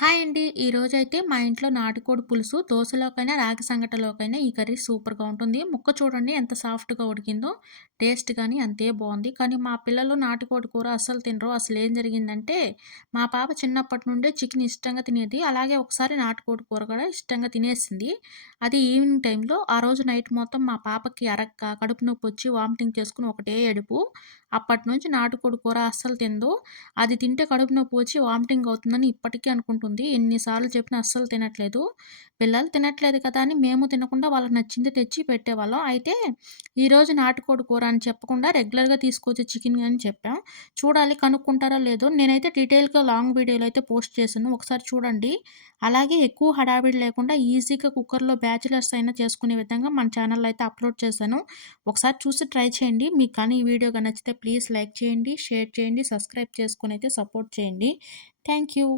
Hi అండి. ఈరోజైతే మా ఇంట్లో నాటుకోడి పులుసు దోసలోకైనా, రాగి సంగటలోకైనా ఈ కర్రీ సూపర్‌గా ఉంటుంది. ముక్క చూడండి ఎంత సాఫ్ట్‌గా ఉడికిందో. టేస్ట్ గాని అంతే బావుంది. కానీ మా పిల్లలు నాటుకోడి కూర అస్సలు తినరు. అసలేం జరిగిందంటే, మా పాప చిన్నప్పటి నుండే చికెన్ ఇష్టంగా తినేది. అలాగే ఒకసారి నాటుకోడి కూర కూడా ఇష్టంగా తినేసింది. అది ఈవినింగ్ టైంలో. ఆ రోజు నైట్ మొత్తం మా పాపకి అరక్క, కడుపు నొప్పొచ్చి వామిటింగ్ చేసుకొని ఒకటే ఏడుపు. అప్పటినుంచి నాటుకోడి కూర అస్సలు తినదు. అది తింటే కడుపు నొప్పి వచ్చి వామిటింగ్ అవుతుందని ఇప్పటికీ అనుకుంటుంది. ఎన్ని సార్లు చెప్పినా అస్సలు తినట్లేదు. పిల్లలు తినట్లేదు కదా అని మేము తినకుండా వాళ్ళకి నచ్చింది తెచ్చి పెట్టేవాళ్ళం. అయితే ఈరోజు నాటుకోడి కూర అని చెప్పకుండా రెగ్యులర్‌గా తీసుకొచ్చే చికెన్ అని చెప్పాం. చూడాలి కనుక్కుంటారో లేదో. నేనైతే డీటెయిల్‌గా లాంగ్ వీడియోలో అయితే పోస్ట్ చేశాను. ఒకసారి చూడండి. అలాగే ఎక్కువ హడావిడి లేకుండా ఈజీగా కుక్కర్‌లో బ్యాచిలర్స్ అయినా చేసుకునే విధంగా మన ఛానల్‌లో అయితే అప్‌లోడ్ చేశాను. ఒకసారి చూసి ట్రై చేయండి. మీకు కానీ ఈ వీడియో గాని నచ్చితే ప్లీజ్ లైక్ చేయండి, షేర్ చేయండి, సబ్స్క్రైబ్ చేసుకొనైతే సపోర్ట్ చేయండి. Thank you.